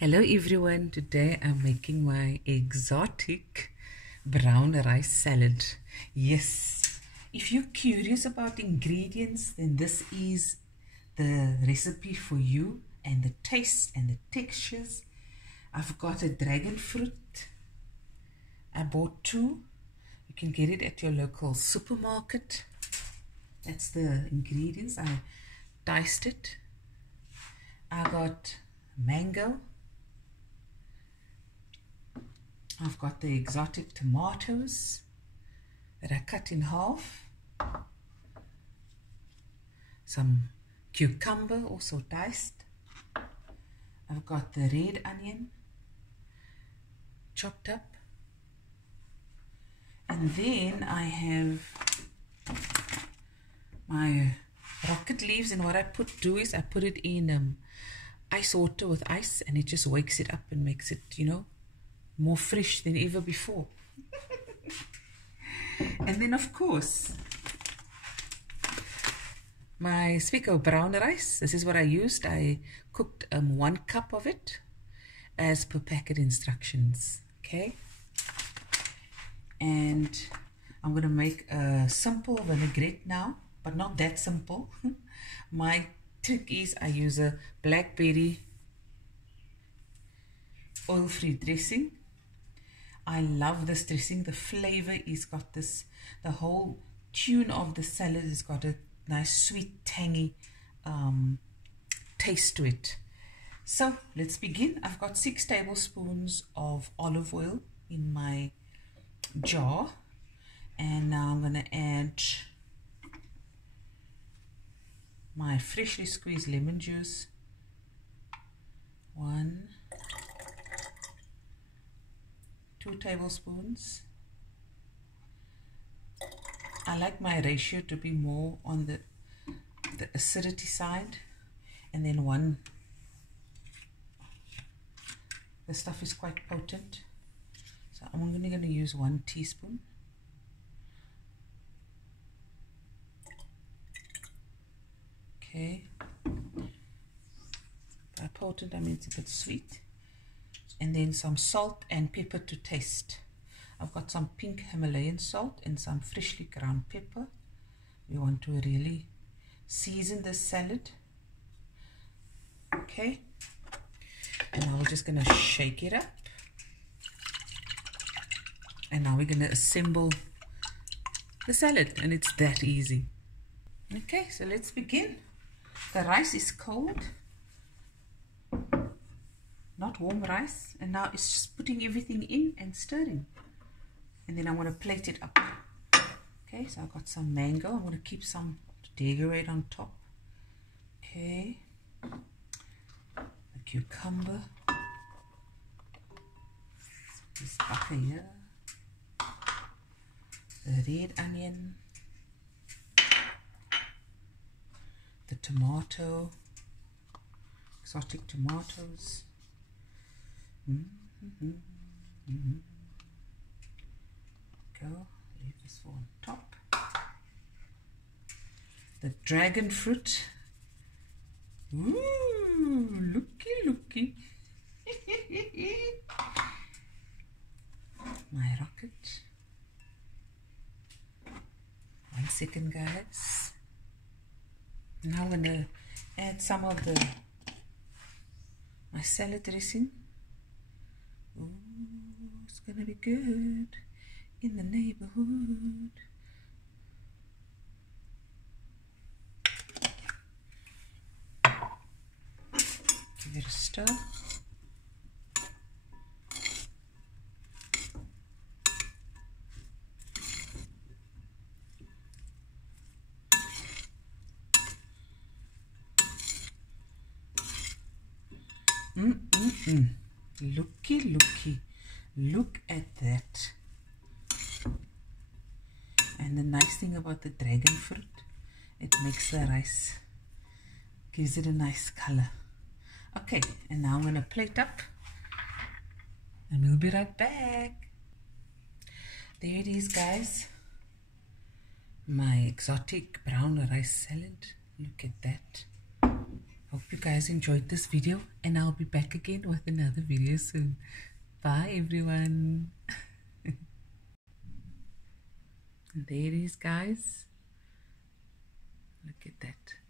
Hello everyone, today I'm making my exotic brown rice salad. Yes, if you're curious about ingredients, then this is the recipe for you, and the taste and the textures. I've got a dragon fruit. I bought 2. You can get it at your local supermarket. That's the ingredients. I diced it. I got mango. I've got the exotic tomatoes that I cut in half. Some cucumber also diced. I've got the red onion chopped up. And then I have my rocket leaves, and what I do is I put it in ice water with ice, and it just wakes it up and makes it, more fresh than ever before. And then of course my speckle brown rice. This is what I used. I cooked 1 cup of it as per packet instructions. Okay, and I'm gonna make a simple vinaigrette now, but not that simple. My trick is I use a Blackberry oil-free dressing. I love this dressing. The flavor is got this, the whole tune of the salad has got a nice sweet tangy taste to it. So let's begin. I've got 6 tablespoons of olive oil in my jar, and now I'm going to add my freshly squeezed lemon juice. 2 tablespoons. I like my ratio to be more on the acidity side, and then the stuff is quite potent, so I'm only going to use 1 teaspoon. Okay, by potent I mean it's a bit sweet. And then some salt and pepper to taste. I've got some pink Himalayan salt and some freshly ground pepper. We want to really season this salad. Okay, and now we're just going to shake it up, and now we're going to assemble the salad, and it's that easy. Okay, so let's begin. The rice is cold, not warm rice, and now it's just putting everything in and stirring, and then I want to plate it up. Okay, so I've got some mango. I'm going to keep some to decorate on top. Okay, the cucumber, this butter here, the red onion, the tomato, exotic tomatoes. Go, leave this for on top. The dragon fruit. Ooh, looky. My rocket. 1 second, guys. Now I'm gonna add some of my salad dressing. Ooh, it's gonna be good in the neighborhood. Give it a stir. Looky, look at that. And the nice thing about the dragon fruit, it makes the rice, gives it a nice color. Okay, and now I'm going to plate up, and we'll be right back. There it is, guys. My exotic brown rice salad. Look at that. Hope you guys enjoyed this video, and I'll be back again with another video soon. Bye everyone. And there it is, guys. Look at that.